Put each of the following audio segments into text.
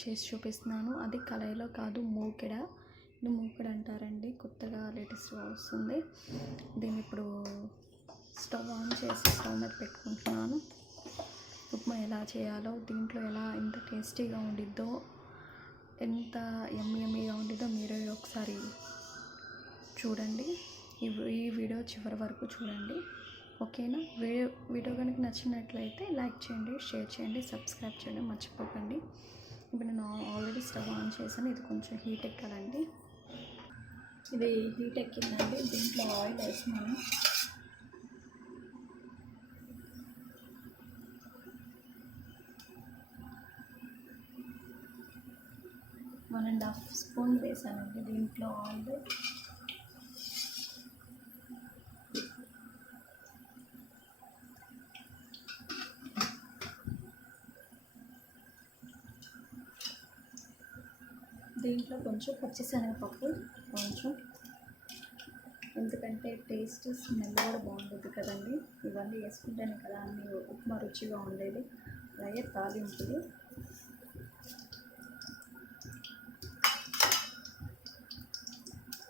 చేసి చూపిస్తున్నాను. అది కళాయిలో కాదు, మూకెడ. ఇది మూకెడ అంటారండి, కొత్తగా లేటెస్ట్గా వస్తుంది. దీన్ని ఇప్పుడు స్టవ్ ఆన్ చేసి స్టవ్ మీద పెట్టుకుంటున్నాను. ఉప్మా ఎలా చేయాలో, దీంట్లో ఎలా ఎంత టేస్టీగా ఉండిద్దో, ఎంత యమ్మీగా ఉండిద్దో మీరే ఒకసారి చూడండి. ఈ వీడియో చివరి వరకు చూడండి, ఓకేనా? వీడియో కనుక నచ్చినట్లయితే లైక్ చేయండి, షేర్ చేయండి, సబ్స్క్రైబ్ చేయడం మర్చిపోకండి. ఇప్పుడు నేను ఆల్రెడీ స్టవ్ ఆన్ చేశాను. ఇది కొంచెం హీట్ ఎక్కాలండి. ఇది హీట్ ఎక్కిందండి. దీంట్లో ఆయిల్ వేస్తున్నాను. వన్ అండ్ హాఫ్ స్పూన్ వేసానండి దీంట్లో ఆయిల్. దీంట్లో కొంచెం పచ్చిశనగపప్పు, కొంచెం, ఎందుకంటే టేస్ట్ స్మెల్ కూడా బాగుంటుంది కదండి. ఇవన్నీ వేసుకుంటేనే కదా అన్ని ఉప్మా రుచిగా ఉండేది. అలాగే తాలింపులు,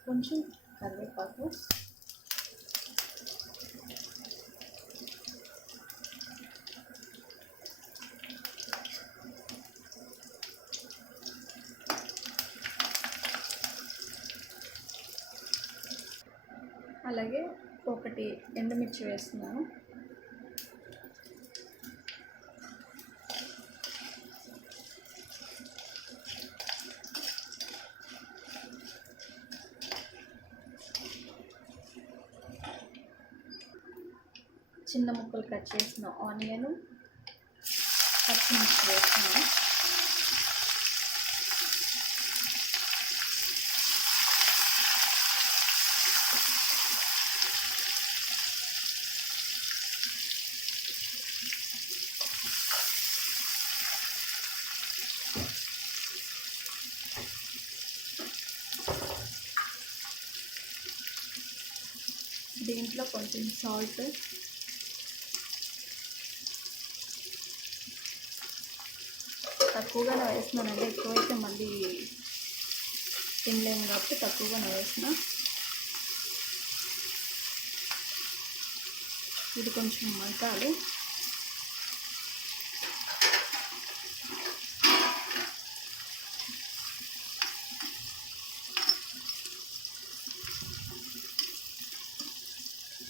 కొంచెం కరివేపాకు, అలాగే ఒకటి ఎండుమిర్చి వేస్తున్నాను. చిన్న ముక్కలు కట్ చేసిన ఆనియన్, పచ్చిమిర్చి వేస్తున్నాను. దీంట్లో కొంచెం సాల్ట్, తక్కువగానే వేస్తున్నానండి. ఎక్కువైతే మళ్ళీ తినలేము కాబట్టి తక్కువగానే వేస్తున్నా. ఇది కొంచెం మగ్గాలి.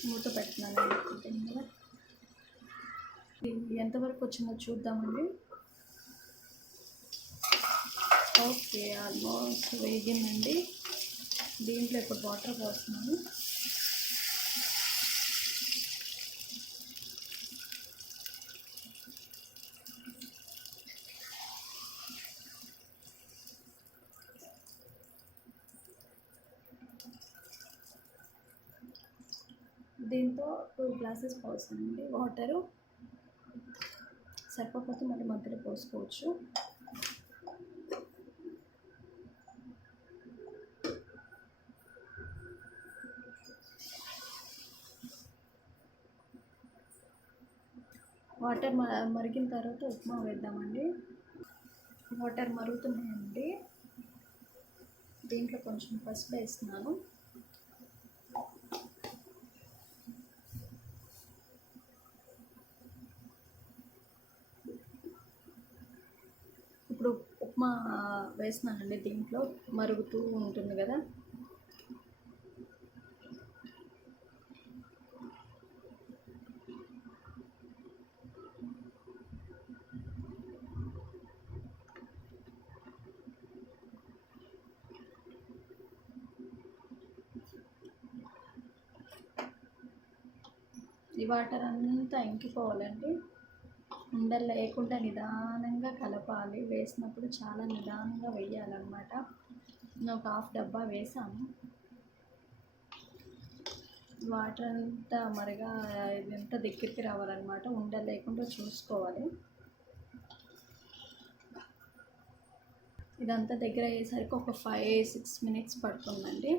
మూత పెడుతున్నానండి. ఇది ఎంతవరకు వచ్చిందో చూద్దామండి. ఓకే, ఆల్మోస్ట్ వేగిందండి. దీంట్లో ఇప్పుడు వాటర్ పోస్తున్నాను. దీంతో 2 గ్లాసెస్ పోస్తానండి వాటరు. సరిపోతే మళ్ళీ మధ్యలో పోసుకోవచ్చు. వాటర్ మరిగిన తర్వాత ఉప్మా వేద్దామండి. వాటర్ మరుగుతున్నాయండి. దీంట్లో కొంచెం పసుపు వేస్తున్నాను. ఇప్పుడు ఉప్మా వేస్తున్నానండి. దీంట్లో మరుగుతూ ఉంటుంది కదా. ఈ వాటర్ అంతా ఇంకిపోవాలండి. ఉండలు లేకుండా నిదానంగా కలపాలి. వేసినప్పుడు చాలా నిదానంగా వేయాలన్నమాట. నేను ఒక హాఫ్ డబ్బా వేసాను. వాటర్ అంతా మరిగా ఇదంతా దగ్గరికి రావాలన్నమాట. ఉండలు లేకుండా చూసుకోవాలి. ఇదంతా దగ్గర అయ్యేసరికి ఒక 5-6 మినిట్స్ పడుతుందండి.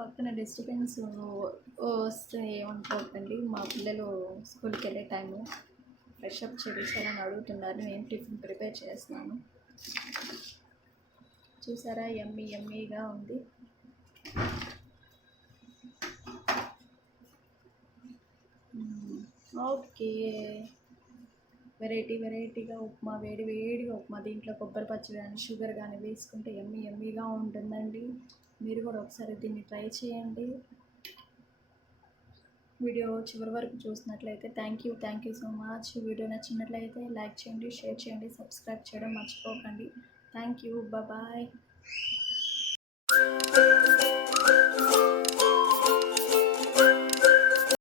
పక్కన డిస్టర్బెన్స్ వస్తే ఏమనుకోకండి, మా పిల్లలు స్కూల్కి వెళ్ళే టైము, ఫ్రెష్ అప్ చేయించాలని అడుగుతున్నారు. నేను టిఫిన్ ప్రిపేర్ చేస్తున్నాను. చూసారా, యమ్మీ యమ్మీగా ఉంది. ఓకే, వెరైటీగా ఉప్మా, వేడిగా ఉప్మా, దీంట్లో కొబ్బరి పచ్చడి కానీ షుగర్ కానీ వేసుకుంటే యమ్మీగా ఉంటుందండి. మీరు కూడా ఒకసారి దీన్ని ట్రై చేయండి. వీడియో చివరి వరకు చూసినట్లయితే thank you so much. Video నచ్చినట్లయితే లైక్ చేయండి, షేర్ చేయండి, సబ్స్క్రైబ్ చేయడం మర్చిపోకండి. Thank you, bye.